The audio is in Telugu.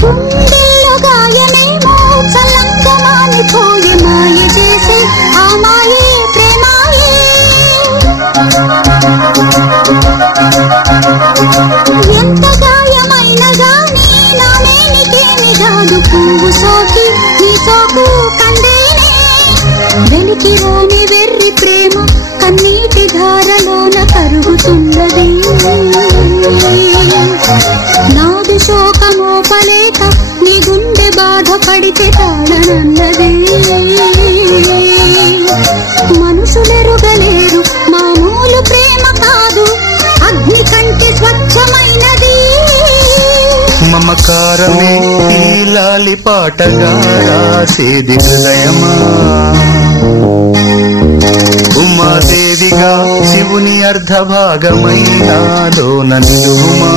గుండెల్లో గాయమేమో చల్లంగా మానిపోయే మాయ చేసే ఆ మాయే ప్రేమాయే. ఎంత గాయమైన గానీ నా నేనికేమి రాదు పువ్వు సోకి నీ సోకు కందేనే. వెలికి రాని వెర్రి ప్రేమ కన్నీటి ధారలోన కరుగుతున్నది. నాది శోకమోపలేక నీ గుండె బాధపడితే తాళనన్నది. మనుషులెరుగలేరు మామూలు ప్రేమ కాదు అగ్ని కంటే స్వచ్ఛమైనది. మమకారమే ఈ లాలి పాటగా రాసేది హృదయమా. ఉమాదేవిగా శివుని అర్ధభాగమైనాలోన నిలువుమా.